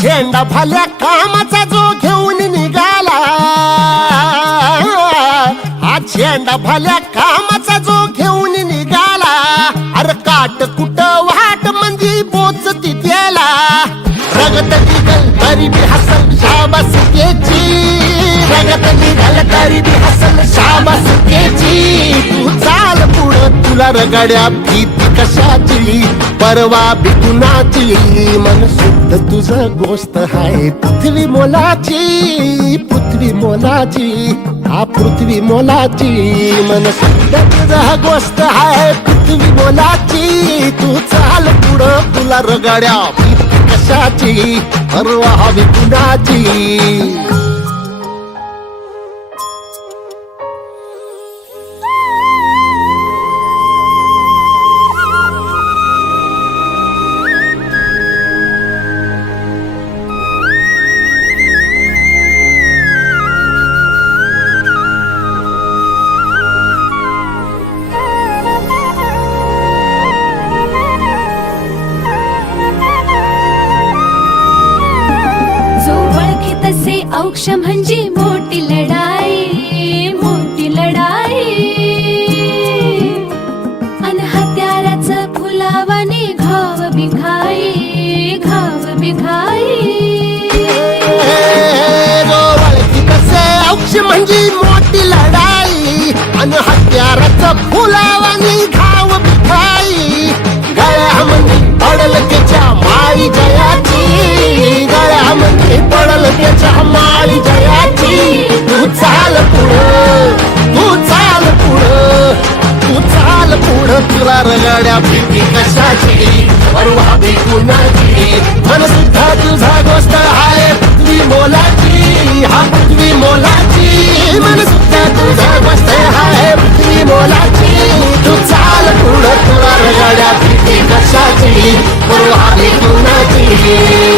झेंडा भल्या कामाचा जो घेऊन निघाला. हा झेंडा भल्या काम रगत निघल तरी बी हसल शाबास केची रगत निघल तरी बी हसल शाबास केची तू चाल पुढं तुला रगाड्या भीती कशाची? परवा बी बिकुनाची मन शुद्ध तुझं गोष्ट आहे पृथ्वी मोलाची पृथ्वी मोलाची. हा पृथ्वी मोलाची मन शुद्ध तुझं गोष्ट आहे पृथ्वी मोलाची. तू चाल पुढं तुला रगाड्या कशाची? परवा हवी कुणाची? मोक्ष म्हणजे मोठी लढाई मोठी लढाई. अन हत्याराचं फुलावाने घाव बिघाई घाव बिघाई. कसे म्हणजे चार कशाची? परवाबी कुणाची? मन सुद्धा तुझा गोष्ट आहे पृथ्वी मोलाची हा पृथ्वी मोलाची मन सुद्धा तुझा गोष्ट आहे पृथ्वी मोलाची तू चाल पुढं तुला कशाची? परवाबी कुणाची?